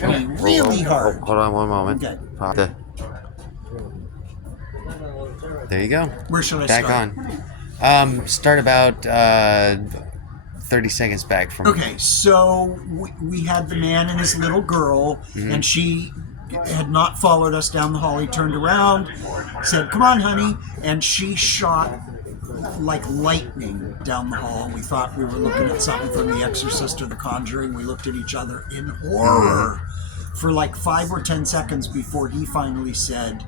hit me really hard. Hold on one moment. Okay. There you go. Where should I back start? on. Start about 30 seconds back from. Okay, so we had the man and his little girl, and she had not followed us down the hall. He turned around, said, "Come on, honey," and she shot like lightning down the hall. We thought we were looking at something from The Exorcist or The Conjuring. We looked at each other in horror for like 5 or 10 seconds before he finally said,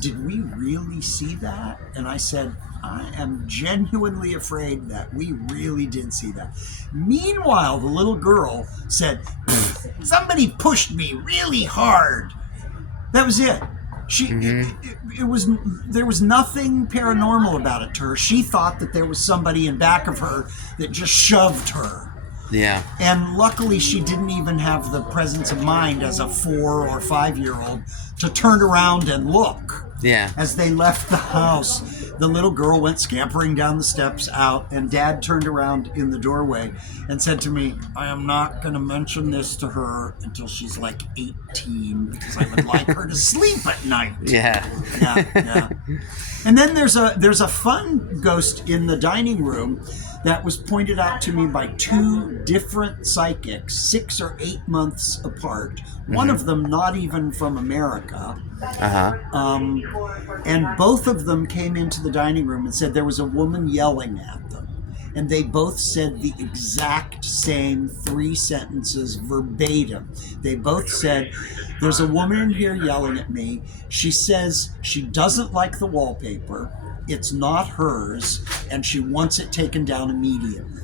"Did we really see that?" And I said, "I am genuinely afraid that we really did see that." Meanwhile, the little girl said, "Somebody pushed me really hard." That was it. There was nothing paranormal about it to her. She thought that there was somebody in back of her that just shoved her. Yeah. And luckily she didn't even have the presence of mind as a 4 or 5-year-old to turn around and look. Yeah. As they left the house, the little girl went scampering down the steps out, and Dad turned around in the doorway and said to me, "I am not going to mention this to her until she's like 18 because I would like her to sleep at night." Yeah. Yeah. And then there's a fun ghost in the dining room that was pointed out to me by 2 different psychics, 6 or 8 months apart. One of them not even from America. And both of them came into the dining room and said there was a woman yelling at them. And they both said the exact same 3 sentences verbatim. They both said, "There's a woman in here yelling at me. She says she doesn't like the wallpaper. It's not hers, and she wants it taken down immediately."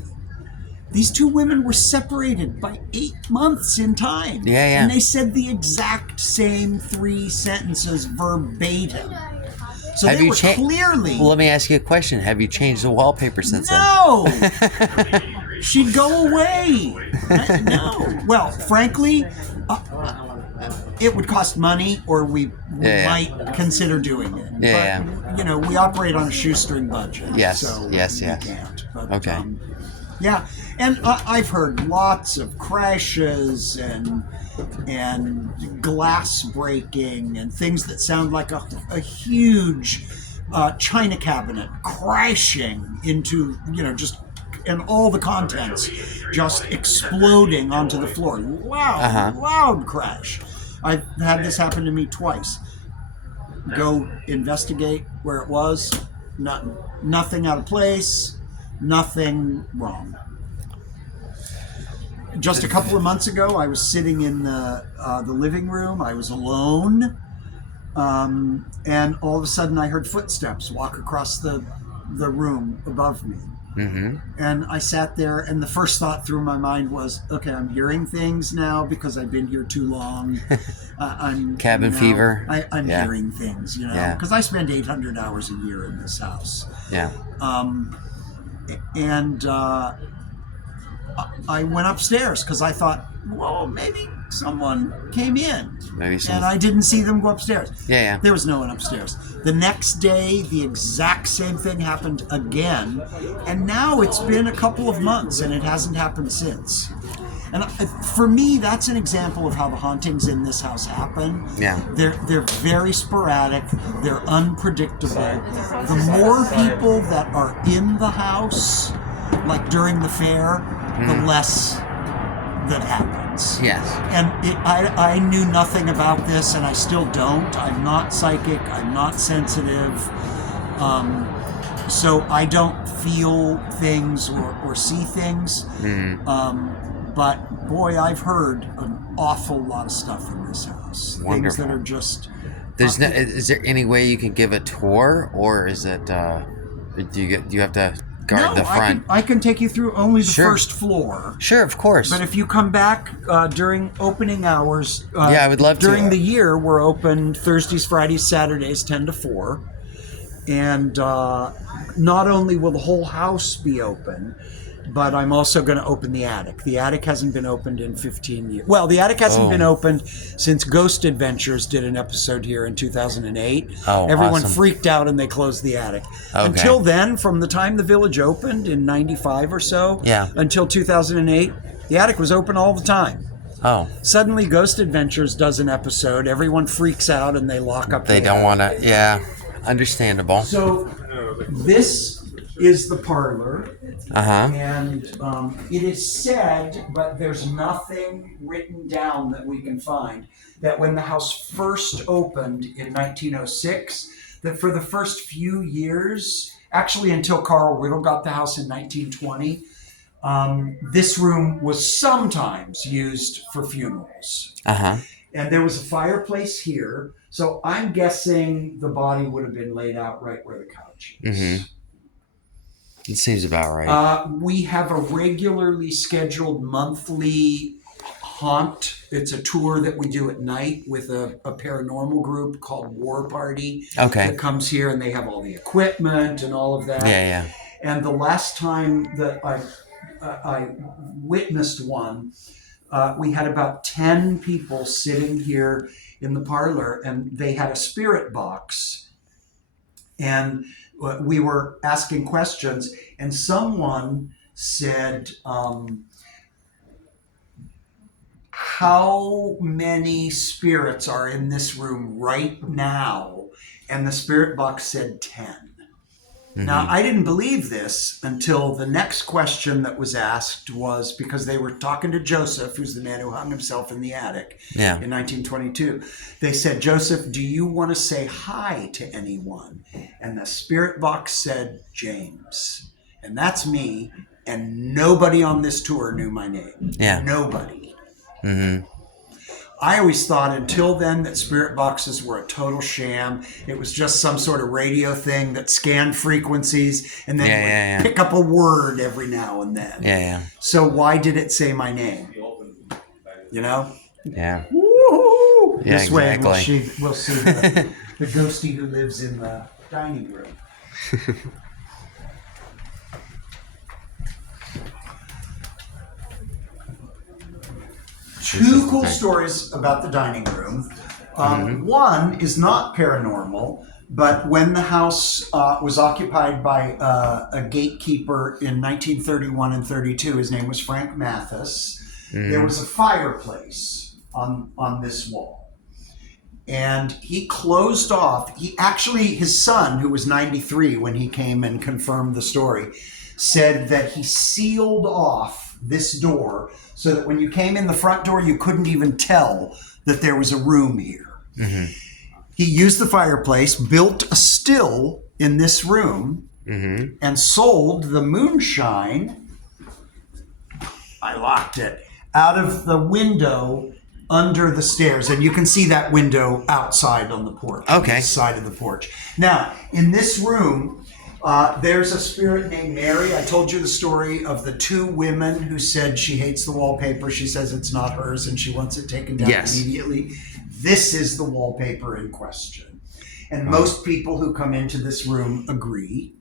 These 2 women were separated by 8 months in time. Yeah. And they said the exact same 3 sentences verbatim. So they were clearly... Well, let me ask you a question. Have you changed the wallpaper since then? No! She'd go away. No. Well, frankly, it would cost money, or we might consider doing it. But, you know, we operate on a shoestring budget. Yes, so yes. We can't. But, okay. Yeah, and I've heard lots of crashes and glass breaking and things that sound like a huge china cabinet crashing into, just, and all the contents just exploding onto the floor. Loud crash. I've had this happen to me twice. Go investigate where it was. Nothing out of place. Nothing wrong. Just a couple of months ago, I was sitting in the living room. I was alone, and all of a sudden, I heard footsteps walk across the room above me. And I sat there, and the first thought through my mind was, "Okay, I'm hearing things now because I've been here too long. I'm cabin fever. I'm hearing things, because I spend 800 hours a year in this house. Yeah. And I went upstairs because I thought, well, maybe someone came in. And I didn't see them go upstairs. Yeah. There was no one upstairs. The next day, the exact same thing happened again. And now it's been a couple of months, and it hasn't happened since. And for me, that's an example of how the hauntings in this house happen. Yeah. They're very sporadic. They're unpredictable. The more people that are in the house, like during the fair, the less that happens. Yes. And I knew nothing about this, and I still don't. I'm not psychic. I'm not sensitive. So I don't feel things or see things. But boy, I've heard an awful lot of stuff in this house. Wonderful. Things that are just... Is there any way you can give a tour, or is it... do you have to guard the front? I can take you through only the first floor. Sure, of course. But if you come back during opening hours... I would love to. During the year, we're open Thursdays, Fridays, Saturdays, 10 to 4. And not only will the whole house be open, but I'm also going to open the attic. The attic hasn't been opened in 15 years. Well, the attic hasn't been opened since Ghost Adventures did an episode here in 2008. Everyone freaked out and they closed the attic. Okay. Until then, from the time the village opened in 95 or so, until 2008, the attic was open all the time. Oh, Suddenly, Ghost Adventures does an episode. Everyone freaks out and they lock up. they don't want to. Yeah, understandable. So this is the parlor, Uh-huh. and it is said, but there's nothing written down that we can find, that when the house first opened in 1906, that for the first few years, actually until Carl Riddle got the house in 1920, this room was sometimes used for funerals. Uh-huh. And there was a fireplace here, so I'm guessing the body would have been laid out right where the couch is. Mm-hmm. It seems about right. We have a regularly scheduled monthly haunt. It's a tour that we do at night with a paranormal group called War Party. Okay. That comes here, and they have all the equipment and all of that. Yeah. And the last time that I witnessed one, we had about 10 people sitting here in the parlor, and they had a spirit box. And we were asking questions, and someone said, how many spirits are in this room right now? And the spirit box said 10. Mm-hmm. Now, I didn't believe this until the next question that was asked was, because they were talking to Joseph, who's the man who hung himself in the attic in 1922. They said, Joseph, do you want to say hi to anyone? And the spirit box said, James. And that's me. And nobody on this tour knew my name. Yeah. Nobody. Mm-hmm. I always thought until then that spirit boxes were a total sham. It was just some sort of radio thing that scanned frequencies and then would pick up a word every now and then. Yeah. So why did it say my name? You know? Yeah. Woo-hoo! Yeah, this way exactly. we'll see the ghostie who lives in the dining room. Two cool stories about the dining room. One is not paranormal, but when the house was occupied by a gatekeeper in 1931 and 32, his name was Frank Mathis, there was a fireplace on this wall. And he closed off, his son, who was 93 when he came and confirmed the story, said that he sealed off this door so that when you came in the front door, you couldn't even tell that there was a room here. Mm-hmm. He used the fireplace, built a still in this room, and sold the moonshine. I locked it out of the window under the stairs, and you can see that window outside on the porch. Okay. On the side of the porch. Now, in this room, there's a spirit named Mary. I told you the story of the two women who said she hates the wallpaper. She says it's not hers and she wants it taken down immediately. This is the wallpaper in question. And most people who come into this room agree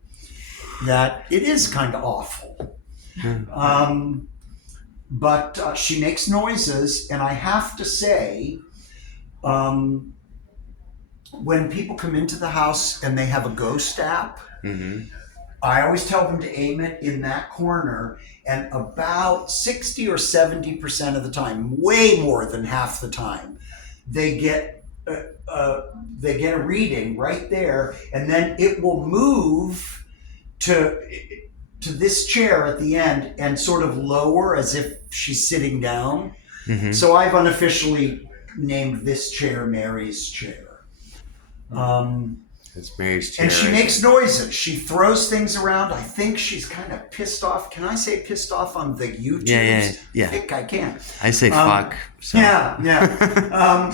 that it is kind of awful. But she makes noises, and I have to say, when people come into the house and they have a ghost app, I always tell them to aim it in that corner, and about 60 or 70% of the time, way more than half the time, they get a reading right there, and then it will move to this chair at the end and sort of lower as if she's sitting down. So I've unofficially named this chair Mary's chair. It's Mary's chair. And she makes noises. She throws things around. I think she's kind of pissed off. Can I say pissed off on the YouTubes? Yeah. I think I can. I say fuck. So. Yeah.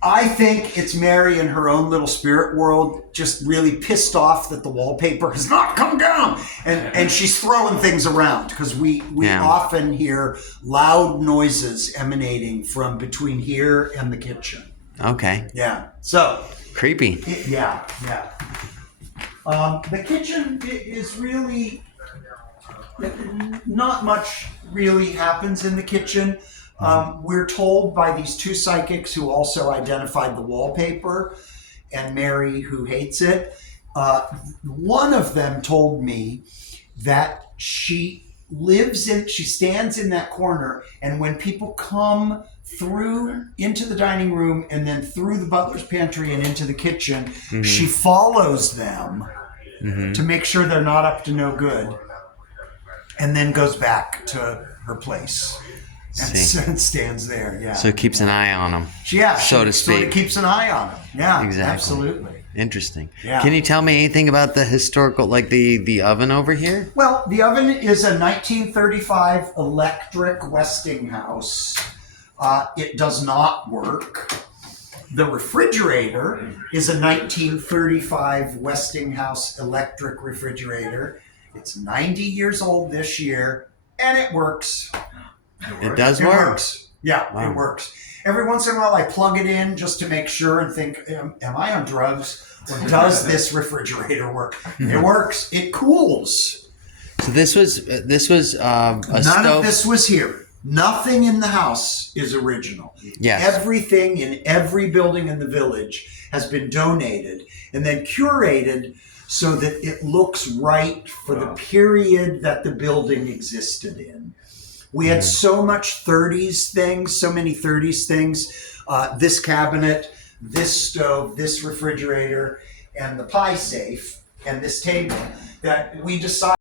I think it's Mary in her own little spirit world, just really pissed off that the wallpaper has not come down. And she's throwing things around because we often hear loud noises emanating from between here and the kitchen. Okay. Yeah. So... creepy. Yeah. The kitchen is really... not much really happens in the kitchen. We're told by these two psychics who also identified the wallpaper, and Mary, who hates it. One of them told me that she she stands in that corner, and when people come through into the dining room and then through the butler's pantry and into the kitchen, she follows them to make sure they're not up to no good, and then goes back to her place and stands there. Yeah. So it keeps an eye on them. Yeah. So to speak. Sort of keeps an eye on them. Yeah. Exactly. Absolutely. Interesting. Yeah. Can you tell me anything about the historical, like the oven over here? Well, the oven is a 1935 electric Westinghouse. It does not work. The refrigerator is a 1935 Westinghouse electric refrigerator. It's 90 years old this year, and it works. It does work? It works. Yeah, wow. It works. Every once in a while, I plug it in just to make sure and think, am I on drugs? Or does this refrigerator work? It works. It cools. So this was a None stove. of this was here. Nothing in the house is original. Yes. Everything in every building in the village has been donated and then curated so that it looks right for the period that the building existed in. We had so much 30s things, so many 30s things. This cabinet, this stove, this refrigerator, and the pie safe, and this table, that we decided